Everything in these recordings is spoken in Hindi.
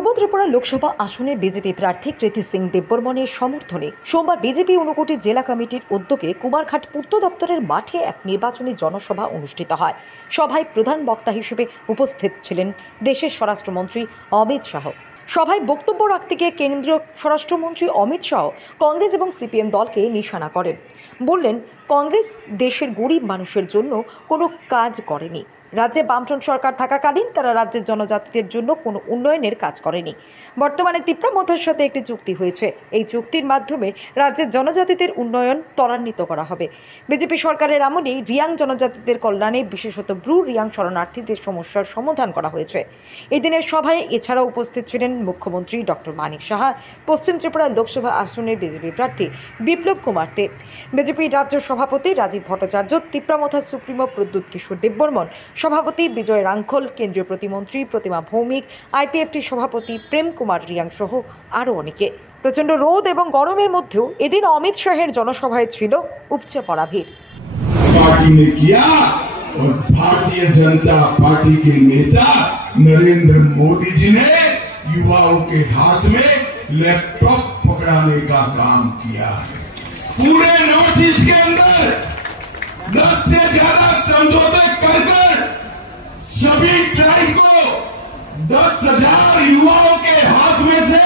পূর্ব ত্রিপুরা লোকসভা আসনের বিজেপি প্রার্থী কৃতি সিং দেববর্মনের সমর্থনে সোমবার বিজেপি ঊনকোটি জেলা কমিটির উদ্যোগে কুমারঘাট পূর্ত দপ্তরের মাঠে এক নির্বাচনী জনসভা অনুষ্ঠিত হয়। সভায় প্রধান বক্তা হিসেবে উপস্থিত ছিলেন দেশের স্বরাষ্ট্রমন্ত্রী অমিত শাহ। সভায় বক্তব্য রাখতে গিয়ে কেন্দ্রীয় স্বরাষ্ট্রমন্ত্রী অমিত শাহ কংগ্রেস এবং সিপিএম দলকে নিশানা করেন। বললেন, কংগ্রেস দেশের গরিব মানুষের জন্য কোনো কাজ করেনি। রাজ্যে বামফ্রন্ট সরকার থাকাকালীন তারা রাজ্যের জনজাতিদের জন্য কোনো উন্নয়নের কাজ করেনি। বর্তমানে তিপ্রামথার সাথে একটি চুক্তি হয়েছে। এই চুক্তির মাধ্যমে রাজ্যের জনজাতিদের উন্নয়ন ত্বরান্বিত করা হবে। বিজেপি সরকারের আমলেই রিয়াং জনজাতিদের কল্যাণে বিশেষত ব্রু রিয়াং শরণার্থীদের সমস্যার সমাধান করা হয়েছে। এই দিনের সভায় এছাড়াও উপস্থিত ছিলেন মুখ্যমন্ত্রী ডক্টর মানিক সাহা, পশ্চিম ত্রিপুরা লোকসভা আসনের বিজেপি প্রার্থী বিপ্লব কুমার দেব, বিজেপি রাজ্য সভাপতি রাজীব ভট্টাচার্য, তিপ্রামথার সুপ্রিমো প্রদ্যুৎ কিশোর দেববর্মন, সভাপতি বিজয় রাঙ্খল, কেন্দ্রীয় প্রতিমন্ত্রী প্রতিমা ভৌমিক, আইপিএফটি সভাপতি প্রেম কুমার রিয়াং সহ আরও অনেকে। প্রচণ্ড রোদ এবং গরমের মধ্যেও এদিন অমিত শাহের জনসভায় ছিল উপচে পড়া ভিড়। भारतीय जनता पार्टी के नेता नरेंद्र मोदी जी ने युवाओं के हाथ में लैपटॉप पकड़ाने का काम किया है। पूरे नॉर्थ ईस्ट के अंदर 10 से ज्यादा समझौते कर सभी ट्राइब को 10,000 युवाओं के हाथ में से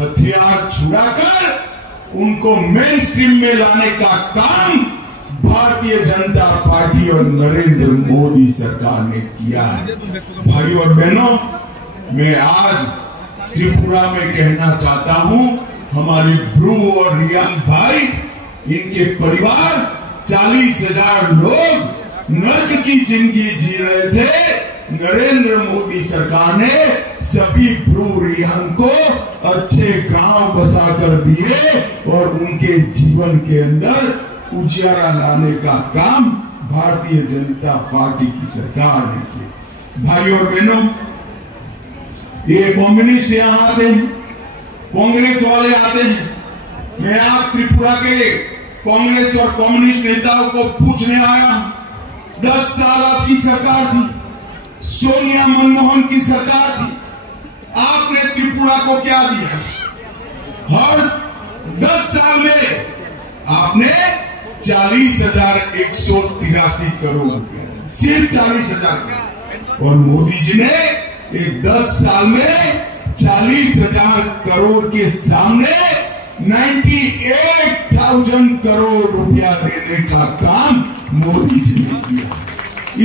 हथियार छुड़ाकर उनको मेन स्ट्रीम में लाने का काम भारतीय जनता पार्टी और नरेंद्र मोदी सरकार ने किया है। भाइयों और बहनों, मैं आज त्रिपुरा में कहना चाहता हूं, हमारे ब्रू और रियांग भाई, इनके परिवार 40,000 लोग नर्क की जिंदगी जी रहे थे। नरेंद्र मोदी सरकार ने सभी ब्रू रियांग को अच्छे गांव बसा कर दिए और उनके जीवन के अंदर उजियारा लाने का काम भारतीय जनता पार्टी की सरकार ने किया। भाइयों और बहनों, ये कम्युनिस्ट यहाँ आते हैं, कांग्रेस वाले आते हैं। मैं आप त्रिपुरा के कांग्रेस और कम्युनिस्ट नेताओं को पूछने आया। 10 साल आपकी सरकार थी, सोनिया मनमोहन की सरकार थी, आपने त्रिपुरा को क्या दिया? हर 10 साल में आपने 40,183 करोड़ रुपए, सिर्फ 40,000। और मोदी जी ने एक 10 साल में 40,000 करोड़ के सामने 98,000 करोड़ रुपया देने का काम मोदी जी ने किया।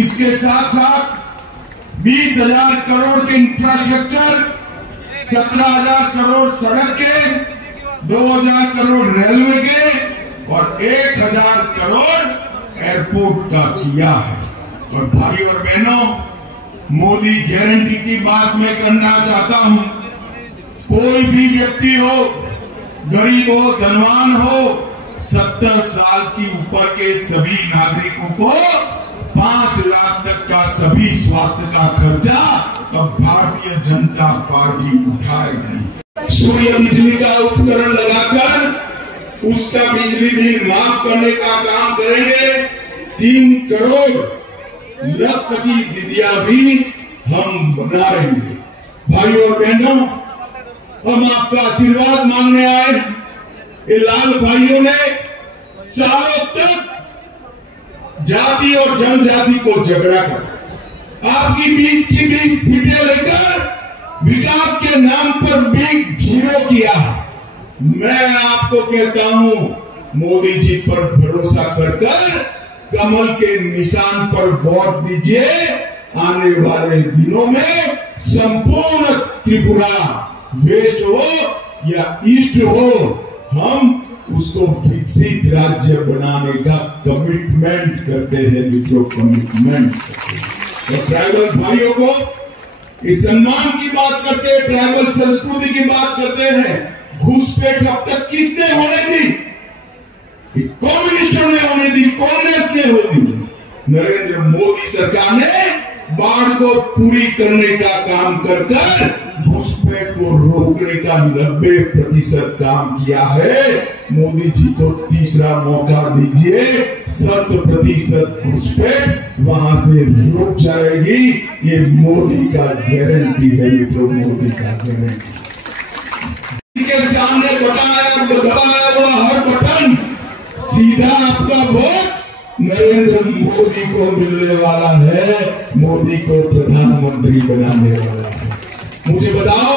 इसके साथ साथ 20,000 करोड़ के इंफ्रास्ट्रक्चर, 17,000 करोड़ सड़क के, 2,000 करोड़ रेलवे के और 1,000 करोड़ एयरपोर्ट का किया है। और भाई और बहनों, मोदी गारंटी की बात मैं करना चाहता हूं। कोई भी व्यक्ति हो, गरीब हो, धनवान हो, 70 साल की ऊपर के सभी नागरिकों को 5 लाख तक का सभी स्वास्थ्य का खर्चा अब भारतीय जनता पार्टी उठाएगी। सूर्य बिजली का उपकरण लगाकर उसका बिजली बिल माफ करने का काम करेंगे। 3 करोड़ लखपति दीदिया भी हम बनाएंगे। भाइयों और बहनों, हम आपका आशीर्वाद मांगने आए। ये लाल भाइयों ने सालों तक जाति और जनजाति को झगड़ा कर आपकी 20 की 20 सीटें लेकर विकास के नाम पर बिग जीरो किया है। मैं आपको कहता हूं, मोदी जी पर भरोसा कर कमल के निशान पर वोट दीजिए। आने वाले दिनों में संपूर्ण त्रिपुरा, वेस्ट हो या ईस्ट हो, हम उसको विकसित राज्य बनाने का कमिटमेंट करते हैं। मित्रों, कमिटमेंट करते हैं। तो ट्राइबल भाइयों को इस सम्मान की बात करते हैं, ट्राइबल संस्कृति की बात करते हैं। घुसपैठ अब तक किसने होने दी? कम्युनिस्टों ने होने दी, कांग्रेस ने होने दी। नरेंद्र मोदी सरकार ने बाढ़ को पूरी करने का काम कर घुसपैठ को रोकने का 90% काम किया है। मोदी जी को तीसरा मौका दीजिए, 100% घुसपैठ वहां से रुक जाएगी। ये मोदी का गारंटी है, ये तो मोदी का गारंटी। के सामने दबाया हुआ हर बटन सीधा आपका वोट नरेंद्र मोदी को मिलने वाला है, मोदी को प्रधानमंत्री बनाने वाला है। मुझे बताओ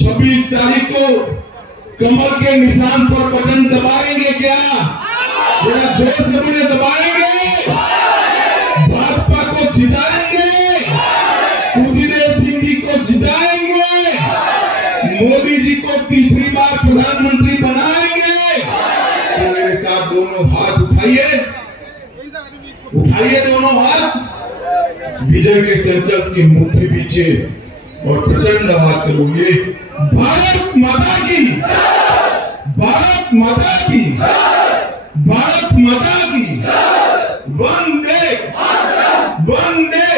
26 तारीख को कमल के निशान पर बटन दबाएंगे क्या? जरा जोर से मुझे दबाएंगे, भाजपा को जिताएंगे, कुलदीप सिंह जी को जिताएंगे, मोदी जी को तीसरी बार प्रधानमंत्री बनाएंगे। तो मेरे साथ दोनों हाथ उठाइए, उठाइए दोनों हाथ, विजय के संकल्प की मुट्ठी पीछे और प्रचंड आवाज से बोलिए भारत माता की, भारत माता की, भारत माता की, वंदे वंदे